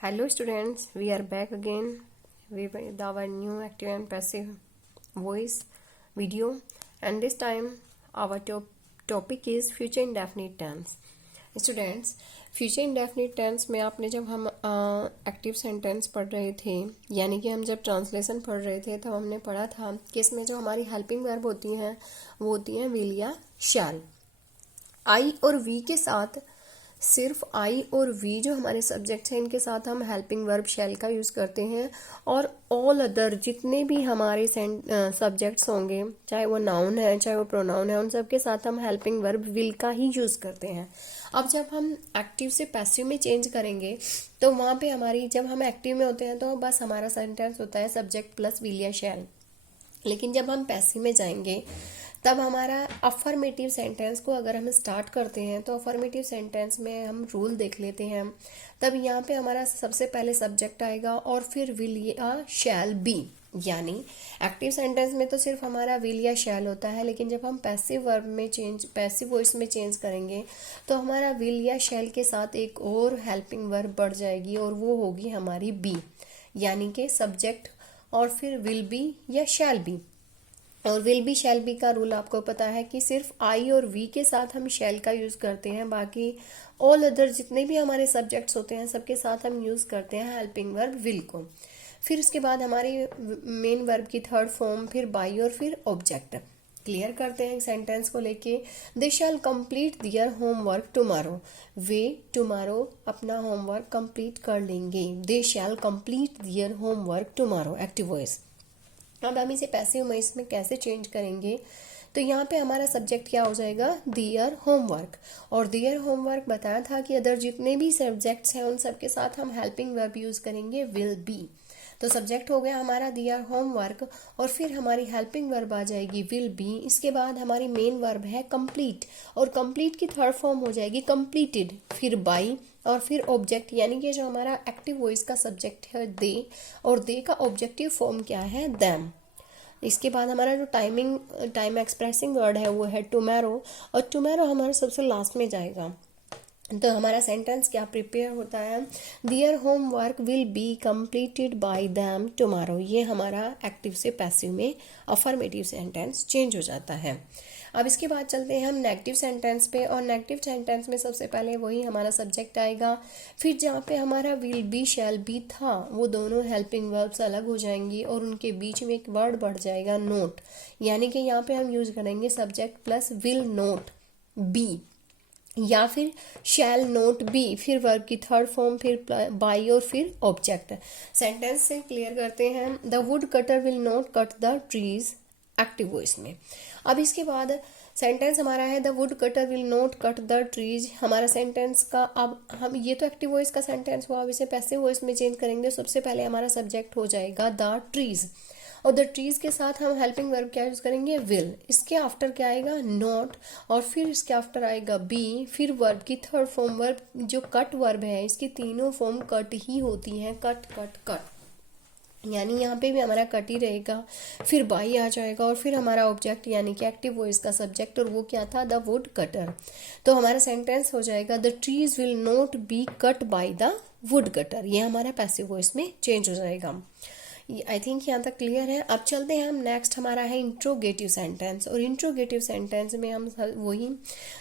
Hello students, we are back again with our new active and passive voice video, and this time our topic is future indefinite tense. Students, future indefinite tense में आपने जब हम active sentence पढ़ रहे थे, यानी कि हम जब ट्रांसलेशन पढ़ रहे थे तब हमने पढ़ा था कि इसमें जो हमारी हेल्पिंग वर्ब होती हैं वो होती हैं विल या शैल। आई और वी के साथ सिर्फ आई और वी जो हमारे सब्जेक्ट्स हैं इनके साथ हम हेल्पिंग वर्ब शैल का यूज़ करते हैं, और ऑल अदर जितने भी हमारे सब्जेक्ट्स होंगे, चाहे वो नाउन है चाहे वो प्रोनाउन है, उन सब के साथ हम हेल्पिंग वर्ब विल का ही यूज़ करते हैं। अब जब हम एक्टिव से पैसिव में चेंज करेंगे तो वहाँ पे हमारी, जब हम एक्टिव में होते हैं तो बस हमारा सेंटेंस होता है सब्जेक्ट प्लस विल या शैल, लेकिन जब हम पैसिव में जाएंगे तब हमारा अफर्मेटिव सेंटेंस को अगर हम स्टार्ट करते हैं तो अफर्मेटिव सेंटेंस में हम रूल देख लेते हैं। तब यहाँ पे हमारा सबसे पहले सब्जेक्ट आएगा और फिर विल या शैल बी, यानी एक्टिव सेंटेंस में तो सिर्फ हमारा विल या शैल होता है, लेकिन जब हम पैसिव वर्ब में पैसिव वॉइस में चेंज करेंगे तो हमारा विल या शैल के साथ एक और हेल्पिंग वर्ब बढ़ जाएगी और वो होगी हमारी बी, यानी कि सब्जेक्ट और फिर विल बी या शैल बी। और विल बी शैल बी का रूल आपको पता है कि सिर्फ आई और वी के साथ हम शैल का यूज करते हैं, बाकी ऑल अदर जितने भी हमारे सब्जेक्ट्स होते हैं सबके साथ हम यूज करते हैं हेल्पिंग वर्ब विल को। फिर उसके बाद हमारी मेन वर्ब की थर्ड फॉर्म, फिर बाई और फिर ऑब्जेक्ट। क्लियर करते हैं सेंटेंस को लेके। दे शैल कंप्लीट दियर होमवर्क टुमारो, वे टुमारो अपना होमवर्क कंप्लीट कर लेंगे। दे शैल कंप्लीट दियर होमवर्क टुमारो, एक्टिव वॉइस। अब हम इसे पैसिव वॉइस में कैसे चेंज करेंगे, तो यहाँ पे हमारा सब्जेक्ट क्या हो जाएगा, दियर होमवर्क। और दियर होमवर्क बताया था कि अदर जितने भी सब्जेक्ट्स हैं उन सब के साथ हम हेल्पिंग वर्ब यूज करेंगे विल बी। तो सब्जेक्ट हो गया हमारा दियर होमवर्क और फिर हमारी हेल्पिंग वर्ब आ जाएगी विल बी। इसके बाद हमारी मेन वर्ब है कंप्लीट, और कंप्लीट की थर्ड फॉर्म हो जाएगी कंप्लीटेड, फिर बाई और फिर ऑब्जेक्ट, यानी कि जो हमारा एक्टिव वॉइस का सब्जेक्ट है दे और दे का ऑब्जेक्टिव फॉर्म क्या है, दैम। इसके बाद हमारा जो टाइम एक्सप्रेसिंग वर्ड है वो है टुमारो, और टुमारो हमारा सबसे लास्ट में जाएगा। तो हमारा सेंटेंस क्या प्रिपेयर होता है, their homework will be completed by them tomorrow. ये हमारा एक्टिव से पैसिव में अफर्मेटिव सेंटेंस चेंज हो जाता है। अब इसके बाद चलते हैं हम नेगेटिव सेंटेंस पे, और नेगेटिव सेंटेंस में सबसे पहले वही हमारा सब्जेक्ट आएगा, फिर जहाँ पे हमारा विल बी शैल बी था वो दोनों हेल्पिंग वर्ब्स अलग हो जाएंगी और उनके बीच में एक वर्ड बढ़ जाएगा नोट, यानी कि यहाँ पे हम यूज करेंगे subject plus will not be, या फिर शैल नोट बी, फिर वर्ब की थर्ड फॉर्म, फिर बाई और फिर ऑब्जेक्ट। सेंटेंस से क्लियर करते हैं, the wood cutter will not cut the trees, active voice में। अब इसके बाद सेंटेंस हमारा है the wood cutter will not cut the trees. हमारा सेंटेंस का, अब हम ये तो एक्टिव वॉइस का सेंटेंस हुआ, अब इसे पैसिव वॉइस में चेंज करेंगे। सबसे पहले हमारा सब्जेक्ट हो जाएगा द ट्रीज, और द ट्रीज के साथ हम हेल्पिंग वर्ब क्या यूज करेंगे, विल। इसके आफ्टर क्या आएगा, नॉट, और फिर इसके आफ्टर आएगा बी, फिर वर्ब की थर्ड फॉर्म वर्ब जो कट वर्ब है, इसकी तीनों फॉर्म कट ही होती हैं, कट कट कट, यानी यहाँ पे भी हमारा कट ही रहेगा। फिर बाई आ जाएगा और फिर हमारा ऑब्जेक्ट यानी कि एक्टिव वॉइस का सब्जेक्ट, और वो क्या था, द वुड कटर। तो हमारा सेंटेंस हो जाएगा the trees will not be cut by the wood cutter. ये हमारा पैसिव वॉइस में चेंज हो जाएगा। आई थिंक यहाँ तक क्लियर है। अब चलते हैं हम नेक्स्ट, हमारा है इंट्रोगेटिव सेंटेंस, और इंट्रोगेटिव सेंटेंस में हम वही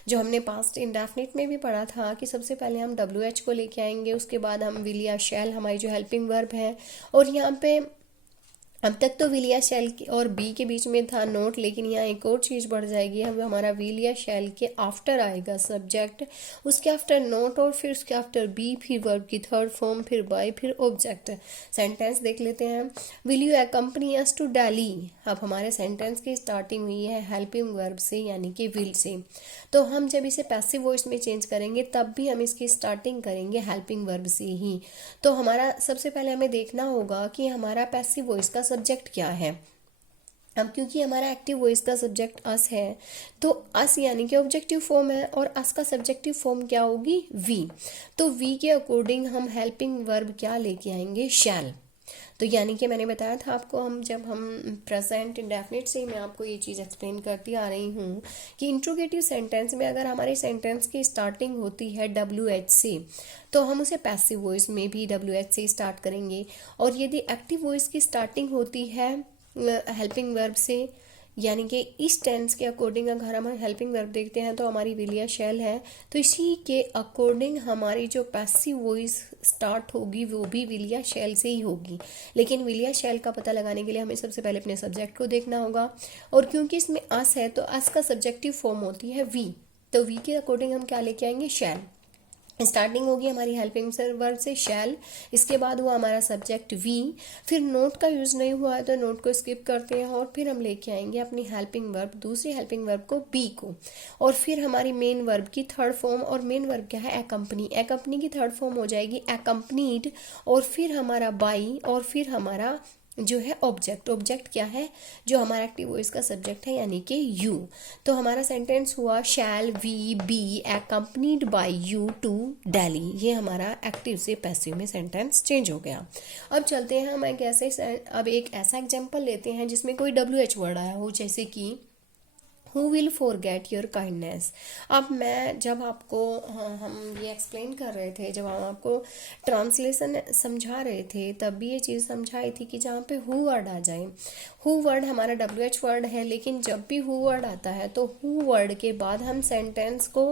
जो हमने पास्ट इंडेफिनिट में भी पढ़ा था कि सबसे पहले हम WH को लेके आएंगे, उसके बाद हम विल या शैल हमारी जो हेल्पिंग वर्ब है, और यहाँ पे अब तक तो विल या शैल और बी के बीच में था नोट, लेकिन यहाँ एक और चीज़ बढ़ जाएगी, हम हमारा विल या शैल के आफ्टर आएगा सब्जेक्ट, उसके आफ्टर नोट, और फिर उसके आफ्टर बी, फिर वर्ब की थर्ड फॉर्म, फिर बाय, फिर ऑब्जेक्ट। सेंटेंस देख लेते हैं, will you accompany us to Delhi. अब हमारे सेंटेंस की स्टार्टिंग हुई है हेल्पिंग वर्ब से, यानी कि विल से। तो हम जब इसे पैसिव वॉइस में चेंज करेंगे तब भी हम इसकी स्टार्टिंग करेंगे हेल्पिंग वर्ब से ही। तो हमारा सबसे पहले हमें देखना होगा कि हमारा पैसिव वॉइस का सब्जेक्ट क्या है। अब क्योंकि हमारा एक्टिव वॉइस का सब्जेक्ट अस है, तो अस यानी कि ऑब्जेक्टिव फॉर्म है, और अस का सब्जेक्टिव फॉर्म क्या होगी, वी। तो वी के अकॉर्डिंग हम हेल्पिंग वर्ब क्या लेके आएंगे, शैल। तो यानी कि मैंने बताया था आपको, हम प्रेजेंट इंडेफिनिट से मैं आपको ये चीज़ एक्सप्लेन करती आ रही हूँ कि इंट्रोगेटिव सेंटेंस में अगर हमारे सेंटेंस की स्टार्टिंग होती है WH से, तो हम उसे पैसिव वॉइस में भी WH से स्टार्ट करेंगे। और यदि एक्टिव वॉइस की स्टार्टिंग होती है हेल्पिंग वर्ब से, यानी कि इस टेंस के अकॉर्डिंग अगर हम हेल्पिंग वर्ब देखते हैं तो हमारी विल या शैल है, तो इसी के अकॉर्डिंग हमारी जो पैसिव वॉइस स्टार्ट होगी वो भी विल या शैल से ही होगी। लेकिन विल या शैल का पता लगाने के लिए हमें सबसे पहले अपने सब्जेक्ट को देखना होगा, और क्योंकि इसमें अस है तो अस का सब्जेक्टिव फॉर्म होती है वी, तो वी के अकॉर्डिंग हम क्या लेके आएंगे, शैल। स्टार्टिंग होगी हमारी हेल्पिंग वर्ब से शैल, इसके बाद हुआ हमारा सब्जेक्ट वी, फिर नोट का यूज़ नहीं हुआ है तो नोट को स्किप करते हैं, और फिर हम लेके आएंगे अपनी हेल्पिंग वर्ब, दूसरी हेल्पिंग वर्ब को बी को, और फिर हमारी मेन वर्ब की थर्ड फॉर्म, और मेन वर्ब क्या है, एकम्पनी। एकम्पनी की थर्ड फॉर्म हो जाएगी एकम्पनीड, और फिर हमारा बाई, और फिर हमारा जो है ऑब्जेक्ट। ऑब्जेक्ट क्या है, जो हमारा एक्टिव वॉइस का सब्जेक्ट है यानी कि यू। तो हमारा सेंटेंस हुआ shall we be accompanied by you to Delhi. ये हमारा एक्टिव से पैसिव में सेंटेंस चेंज हो गया। अब चलते हैं हम एक ऐसा एग्जांपल लेते हैं जिसमें कोई WH वर्ड आया हो, जैसे कि Who will forget your kindness। अब मैं जब आपको हम ये एक्सप्लेन कर रहे थे, जब हम आपको ट्रांसलेशन समझा रहे थे, तब भी ये चीज़ समझाई थी कि जहाँ पे हु वर्ड आ जाए, हु वर्ड हमारा WH वर्ड है, लेकिन जब भी हु वर्ड आता है तो हु वर्ड के बाद हम सेंटेंस को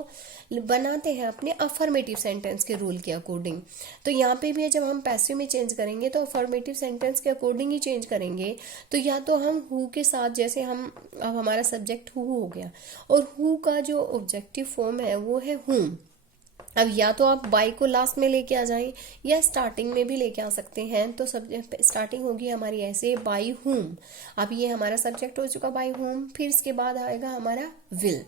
बनाते हैं अपने अफर्मेटिव सेंटेंस के रूल के अकॉर्डिंग। तो यहाँ पे भी जब हम पैसिव में चेंज करेंगे तो अफर्मेटिव सेंटेंस के अकॉर्डिंग ही चेंज करेंगे। तो या तो हम हु के साथ, जैसे अब हमारा सब्जेक्ट हु हो गया, और हु का जो ऑब्जेक्टिव फॉर्म है वो है हुम। अब या तो आप बाई को लास्ट में लेके आ जाएं या स्टार्टिंग में भी लेके आ सकते हैं। तो स्टार्टिंग होगी हमारी ऐसे बाई हुम। अब ये हमारा सब्जेक्ट हो चुका बाई हुम, फिर इसके बाद आएगा हमारा विल,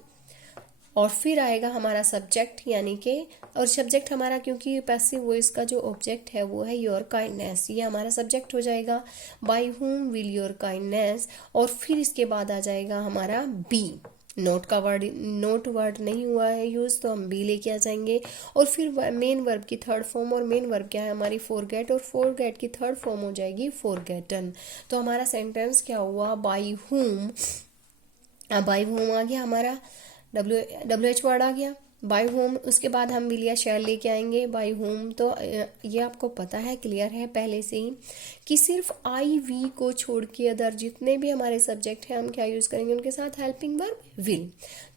और फिर आएगा हमारा सब्जेक्ट, यानी कि, और सब्जेक्ट हमारा क्योंकि पैसिव वॉइस का जो ऑब्जेक्ट है वो है योर काइंडनेस, ये हमारा सब्जेक्ट हो जाएगा, by whom will your kindness. और फिर इसके बाद आ जाएगा हमारा बी। नोट वर्ड नहीं हुआ है यूज, तो हम बी लेके आ जाएंगे। और फिर मेन वर्ब की थर्ड फॉर्म, और मेन वर्ब क्या है हमारी फॉरगेट, और फॉरगेट की थर्ड फॉर्म हो जाएगी फॉरगेटन। तो हमारा सेंटेंस क्या हुआ, बाय हुम। बाय हुम आ गया हमारा, WH वर्ड आ गया, बाय होम। उसके बाद हम विल या शैल लेके आएंगे बाय होम। तो ये आपको पता है, क्लियर है पहले से ही, कि सिर्फ आई वी को छोड़ के अदर जितने भी हमारे सब्जेक्ट हैं हम क्या यूज़ करेंगे, उनके साथ हेल्पिंग वर्ब विल।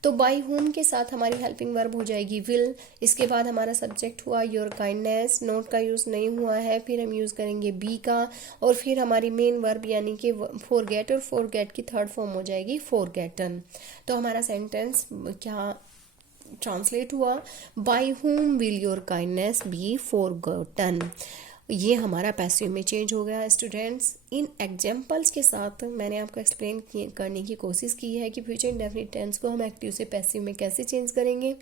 तो बाय होम के साथ हमारी हेल्पिंग वर्ब हो जाएगी विल। इसके बाद हमारा सब्जेक्ट हुआ योर काइंडनेस, नोट का यूज़ नहीं हुआ है, फिर हम यूज़ करेंगे बी का, और फिर हमारी मेन वर्ब यानी कि फॉरगेट, और फॉरगेट की थर्ड फॉर्म हो जाएगी फॉरगेटन। तो हमारा सेंटेंस क्या ट्रांसलेट हुआ, by whom will your kindness B forgotten. ये हमारा पैसिव में चेंज हो गया। स्टूडेंट्स, इन एग्जांपल्स के साथ मैंने आपको एक्सप्लेन करने की कोशिश की है कि फ्यूचर इंडेफिनिट टेंस को हम एक्टिव से पैसिव में कैसे चेंज करेंगे।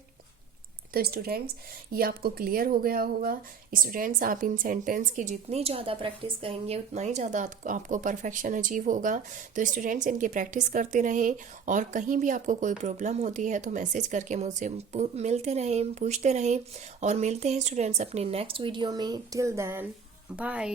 तो स्टूडेंट्स, ये आपको क्लियर हो गया होगा। स्टूडेंट्स, आप इन सेंटेंस की जितनी ज़्यादा प्रैक्टिस करेंगे उतना ही ज़्यादा आपको परफेक्शन अचीव होगा। तो स्टूडेंट्स, इनकी प्रैक्टिस करते रहें, और कहीं भी आपको कोई प्रॉब्लम होती है तो मैसेज करके मुझसे मिलते रहें, पूछते रहें, और मिलते हैं स्टूडेंट्स अपने नेक्स्ट वीडियो में। Till then, bye.